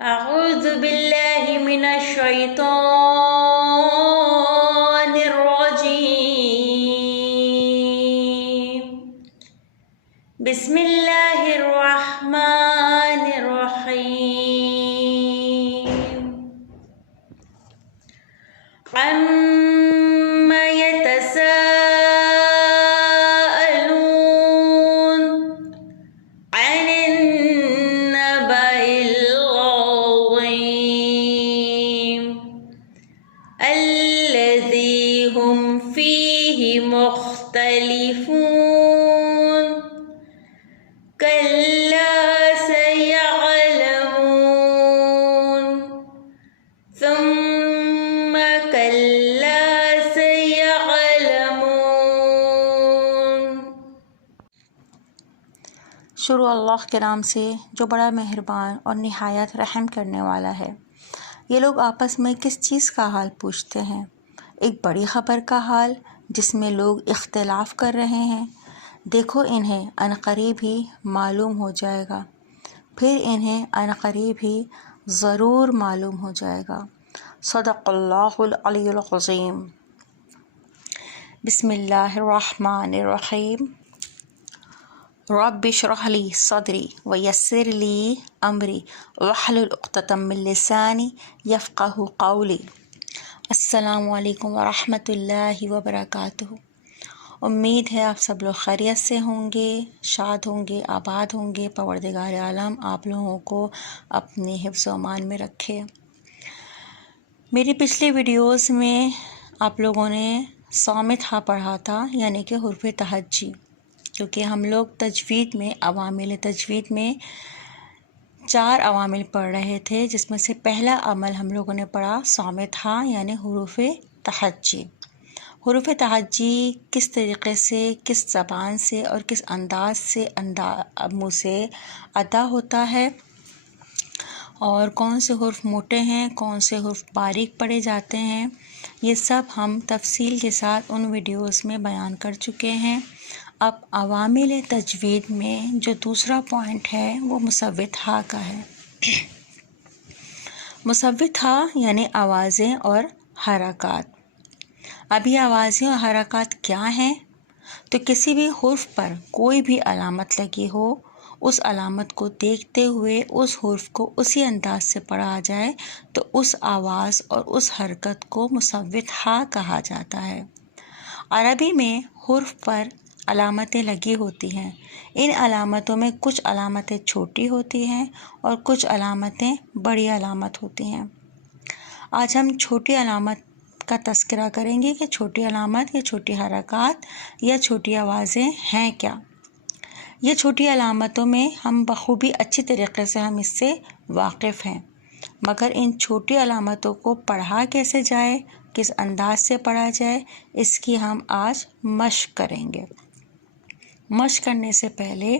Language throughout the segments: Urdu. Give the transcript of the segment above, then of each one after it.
أعوذ بالله من الشيطان الرجيم. بسم الله الرحمن الرحيم. عما يتساءلون عن النبأ العظيم الذي هم فيه مختلفون كلا سيعلمون ثم كلا سيعلمون. شروع اللہ کے نام سے جو بڑا مہربان اور نہایت رحم کرنے والا ہے۔ یہ لوگ آپس میں کس چیز کا حال پوچھتے ہیں؟ ایک بڑی خبر کا حال جس میں لوگ اختلاف کر رہے ہیں۔ دیکھو انہیں عنقریب ہی معلوم ہو جائے گا، پھر انہیں عنقریب ہی ضرور معلوم ہو جائے گا۔ صدق اللہ العلی العظیم۔ بسم اللہ الرحمن الرحیم۔ رب اشرح لی صدری ویسر لی امری واحلل عقدۃ من لسانی یفقہوا قولی۔ السلام علیکم ورحمۃ اللہ وبرکاتہ۔ امید ہے آپ سب لوگ خیریت سے ہوں گے، شاد ہوں گے، آباد ہوں گے۔ پروردگار عالم آپ لوگوں کو اپنے حفظ و امان میں رکھے۔ میری پچھلی ویڈیوز میں آپ لوگوں نے صامت ہا پڑھا تھا، یعنی کہ حرف تہجی، کیونکہ ہم لوگ تجوید میں عوامل تجوید میں 4 عوامل پڑھ رہے تھے، جس میں سے پہلا عمل ہم لوگوں نے پڑھا صامت ہا یعنی حروف تہجی۔ حروف تہجی کس طریقے سے، کس زبان سے اور کس انداز سے منہ سے ادا ہوتا ہے، اور کون سے حرف موٹے ہیں، کون سے حرف باریک پڑے جاتے ہیں، یہ سب ہم تفصیل کے ساتھ ان ویڈیوز میں بیان کر چکے ہیں۔ اب عوامل تجوید میں جو دوسرا پوائنٹ ہے وہ مصوت ہا کا ہے۔ مصوت ہا یعنی آوازیں اور حرکات۔ اب یہ آوازیں اور حرکات کیا ہیں؟ تو کسی بھی حرف پر کوئی بھی علامت لگی ہو، اس علامت کو دیکھتے ہوئے اس حرف کو اسی انداز سے پڑھا جائے تو اس آواز اور اس حرکت کو مصوت ہا کہا جاتا ہے۔ عربی میں حرف پر علامتیں لگی ہوتی ہیں۔ ان علامتوں میں کچھ علامتیں چھوٹی ہوتی ہیں اور کچھ علامتیں بڑی علامت ہوتی ہیں۔ آج ہم چھوٹی علامت کا تذکرہ کریں گے کہ چھوٹی علامت یا چھوٹی حرکات یا چھوٹی آوازیں ہیں کیا۔ یہ چھوٹی علامتوں میں ہم بخوبی اچھی طریقے سے ہم اس سے واقف ہیں، مگر ان چھوٹی علامتوں کو پڑھا کیسے جائے، کس انداز سے پڑھا جائے، اس کی ہم آج مشق کریں گے۔ مشق کرنے سے پہلے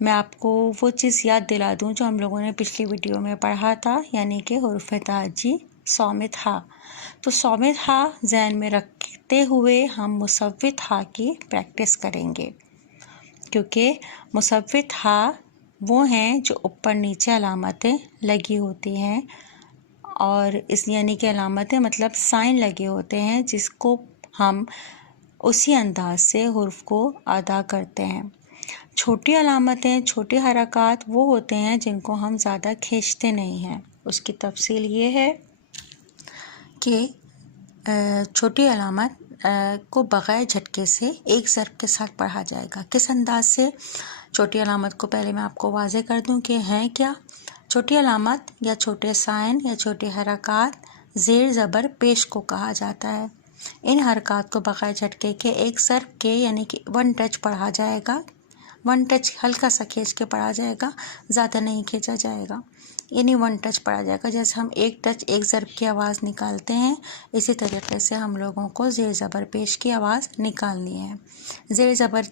میں آپ کو وہ چیز یاد دلا دوں جو ہم لوگوں نے پچھلی ویڈیو میں پڑھا تھا، یعنی کہ حروف تہجی صامت ہا۔ تو صامت ہا ذہن میں رکھتے ہوئے ہم مصوت ہا کی پریکٹس کریں گے، کیونکہ مصوت ہا وہ ہیں جو اوپر نیچے علامتیں لگی ہوتی ہیں، اور اس یعنی کہ علامتیں مطلب سائن لگے ہوتے ہیں جس کو ہم اسی انداز سے حرف کو ادا کرتے ہیں۔ چھوٹی علامتیں، چھوٹی حرکات وہ ہوتے ہیں جن کو ہم زیادہ کھینچتے نہیں ہیں۔ اس کی تفصیل یہ ہے کہ چھوٹی علامت کو بغیر جھٹکے سے ایک ضرب کے ساتھ پڑھا جائے گا۔ کس انداز سے؟ چھوٹی علامت کو پہلے میں آپ کو واضح کر دوں کہ ہیں کیا۔ چھوٹی علامت یا چھوٹے سائن یا چھوٹی حرکات زیر زبر پیش کو کہا جاتا ہے۔ ان حرکات کو بغیر جھٹکے کے ایک ضرب کے یعنی کہ 1 ٹچ پڑھا جائے گا۔ 1 ٹچ ہلکا سا کھینچ کے پڑھا جائے گا، زیادہ نہیں کھینچا جائے گا، یعنی 1 ٹچ پڑھا جائے گا۔ جیسے ہم ایک ٹچ ایک ضرب کی آواز نکالتے ہیں، اسی طریقے سے ہم لوگوں کو زیر زبر پیش کی آواز نکالنی ہے۔ زیر زبر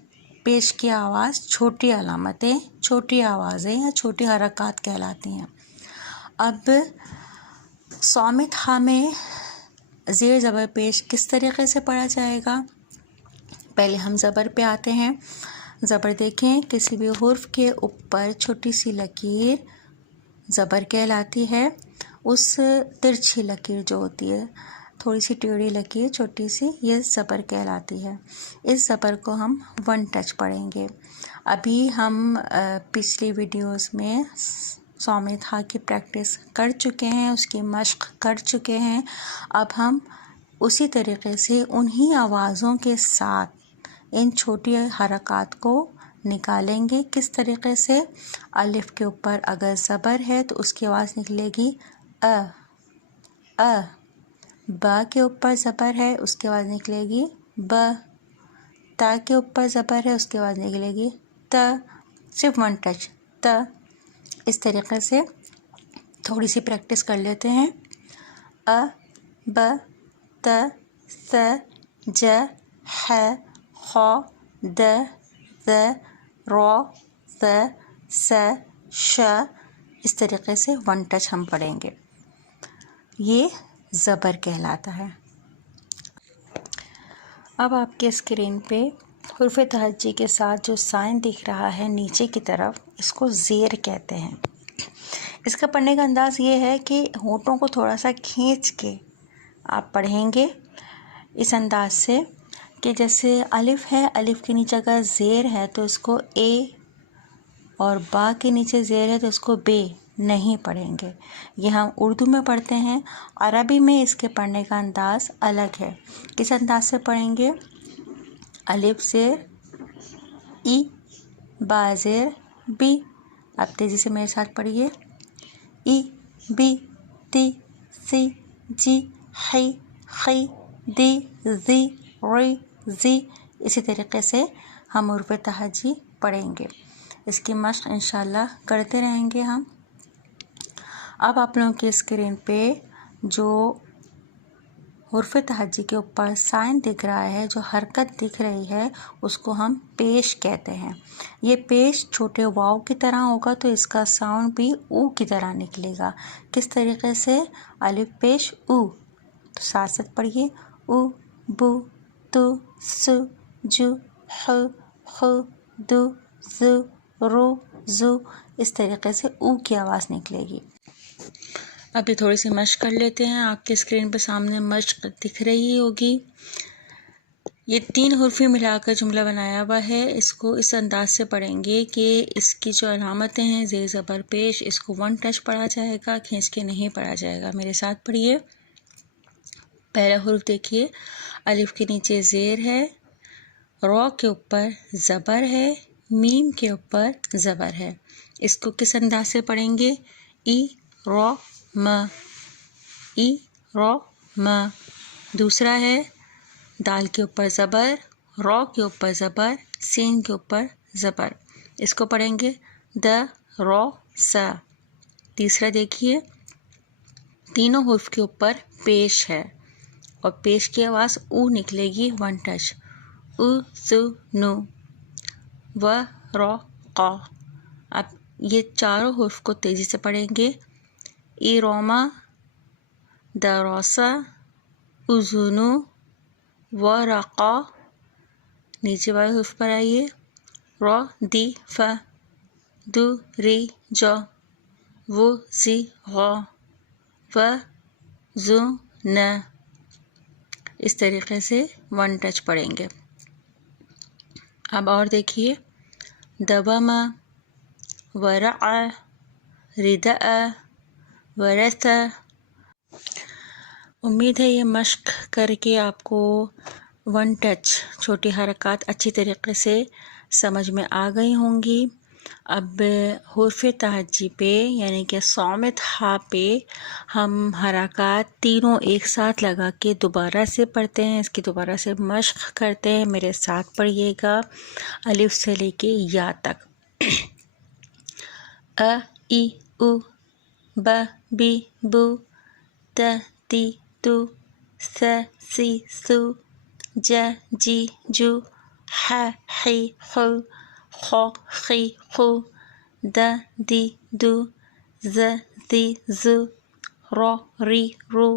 پیش کی آواز چھوٹی علامتیں، چھوٹی آوازیں یا چھوٹی حرکات کہلاتی ہیں۔ اب صامت ہا میں زیر زبر پیش کس طریقے سے پڑھا جائے گا؟ پہلے ہم زبر پہ آتے ہیں۔ زبر دیکھیں، کسی بھی حرف کے اوپر چھوٹی سی لکیر زبر کہلاتی ہے. اس ترچھی لکیر جو ہوتی ہے، تھوڑی سی ٹیڑھی لکیر چھوٹی سی، یہ زبر کہلاتی ہے. اس زبر کو ہم ون ٹچ پڑھیں گے. ابھی ہم پچھلی ویڈیوز میں سومیت ہا کی پریکٹس کر چکے ہیں، اس کی مشق کر چکے ہیں. اب ہم اسی طریقے سے انہی آوازوں کے ساتھ ان چھوٹی حرکات کو نکالیں گے. کس طریقے سے؟ الف کے اوپر اگر زبر ہے تو اس کی آواز نکلے گی ا. با کے اوپر زبر ہے، اس کی آواز نکلے گی ب. تا کے اوپر زبر ہے، اس کی آواز نکلے گی ت. صرف ون ٹچ ت. اس طریقے سے تھوڑی سی پریکٹس کر لیتے ہیں. ا ب ت ث ج ح خ د ذ ر ظ س ش. اس طریقے سے ون ٹچ ہم پڑھیں گے. یہ زبر کہلاتا ہے. اب آپ کے اسکرین پہ حروف تہجی کے ساتھ جو سائن دکھ رہا ہے نیچے کی طرف، اس کو زیر کہتے ہیں. اس کا پڑھنے کا انداز یہ ہے کہ ہونٹوں کو تھوڑا سا کھینچ کے آپ پڑھیں گے اس انداز سے کہ جیسے الف ہے، الف کے نیچے اگر زیر ہے تو اس کو اے، اور با کے نیچے زیر ہے تو اس کو بے نہیں پڑھیں گے. یہ ہم اردو میں پڑھتے ہیں. عربی میں اس کے پڑھنے کا انداز الگ ہے. کس انداز سے پڑھیں گے؟ الف زیر ای، با زیر بی. اب تیزی سے میرے ساتھ پڑھیے. ای بی تی سی جی حی خی دی زی ری زی. اسی طریقے سے ہم حروف تہجی پڑھیں گے. اس کی مشق انشاءاللہ کرتے رہیں گے ہم. اب آپ لوگوں کی اسکرین پہ جو حروف تہجی کے اوپر سائن دکھ رہا ہے، جو حرکت دکھ رہی ہے، اس کو ہم پیش کہتے ہیں. یہ پیش چھوٹے واؤ کی طرح ہوگا تو اس کا ساؤنڈ بھی او کی طرح نکلے گا. کس طریقے سے؟ الف پیش او. تو ساتھ ساتھ پڑھیے. او بو تو سو جو ح خ دو ز رو زو. اس طریقے سے او کی آواز نکلے گی. اب یہ تھوڑی سی مشق کر لیتے ہیں. آپ کے اسکرین پہ سامنے مشق دکھ رہی ہوگی. یہ 3 حرفیں ملا کر جملہ بنایا ہوا ہے. اس کو اس انداز سے پڑھیں گے کہ اس کی جو علامتیں ہیں زیر زبر پیش، اس کو ون ٹچ پڑھا جائے گا، کھینچ کے نہیں پڑھا جائے گا. میرے ساتھ پڑھیے. پہلا حرف دیکھیے، الف کے نیچے زیر ہے، رو کے اوپر زبر ہے، میم کے اوپر زبر ہے. اس کو کس انداز سے پڑھیں گے؟ ای رو م، ای رو م. دوسرا ہے دال کے اوپر زبر، رو کے اوپر زبر، سین کے اوپر زبر. اس کو پڑھیں گے د رو س. تیسرا دیکھیے، تینوں حرف کے اوپر پیش ہے اور پیش کی آواز او نکلے گی ون ٹچ. او سو نو و رو ق. اب یہ چاروں حرف کو تیزی سے پڑھیں گے. ای روما د روسا ازونو و رقا. نیچے والے حرف پر آئیے. رو دی ف دو ری جو وہ زی غ و زو ن. اس طریقے سے ون ٹچ پڑھیں گے. اب اور دیکھیے. دبم ورع ردع ورث. امید ہے یہ مشق کر کے آپ کو ون ٹچ چھوٹی حرکات اچھی طریقے سے سمجھ میں آ گئی ہوں گی. اب حروف تہجی پہ یعنی کہ صامت ہا پہ ہم حرکات تینوں ایک ساتھ لگا کے دوبارہ سے پڑھتے ہیں. اس کی دوبارہ سے مشق کرتے ہیں. میرے ساتھ پڑھیے گا الف سے لے کے یا تک. ا ای او ب بی بو ت تی تو ث سی سو ج جی جو ح حی خو خ خی خو د دی دو ز زی زو رو ری رو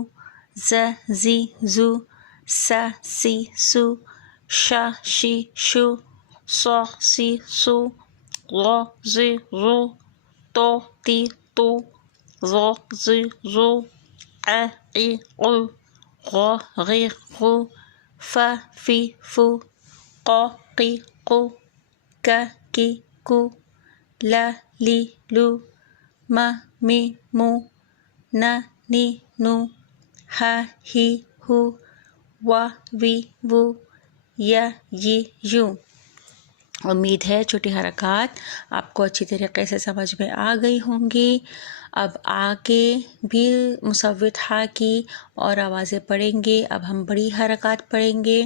ز زی زو س سی سو ش شی شو ص سی سو غ زی غو تو تی تو ظ ظ ظو ع عی قو غ غی غو ف فی فو ق قی قو ک کی کو ل لی لو م می مو ن نی نو ہ ہی ہو و وی وو ی ی یو۔ امید ہے چھوٹی حرکات آپ کو اچھی طریقے سے سمجھ میں آ گئی ہوں گی۔ اب آگے بھی مصوت ہا کی اور آوازیں پڑھیں گے۔ اب ہم بڑی حرکات پڑھیں گے۔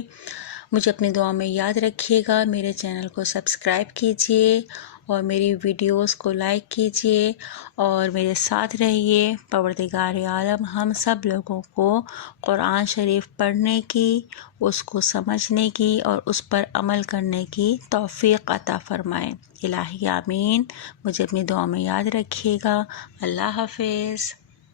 مجھے اپنی دعا میں یاد رکھیے گا، میرے چینل کو سبسکرائب کیجئے اور میری ویڈیوز کو لائک کیجئے اور میرے ساتھ رہیے۔ پروردگار عالم ہم سب لوگوں کو قرآن شریف پڑھنے کی، اس کو سمجھنے کی اور اس پر عمل کرنے کی توفیق عطا فرمائے۔ الہی آمین۔ مجھے اپنی دعا میں یاد رکھیے گا۔ اللہ حافظ۔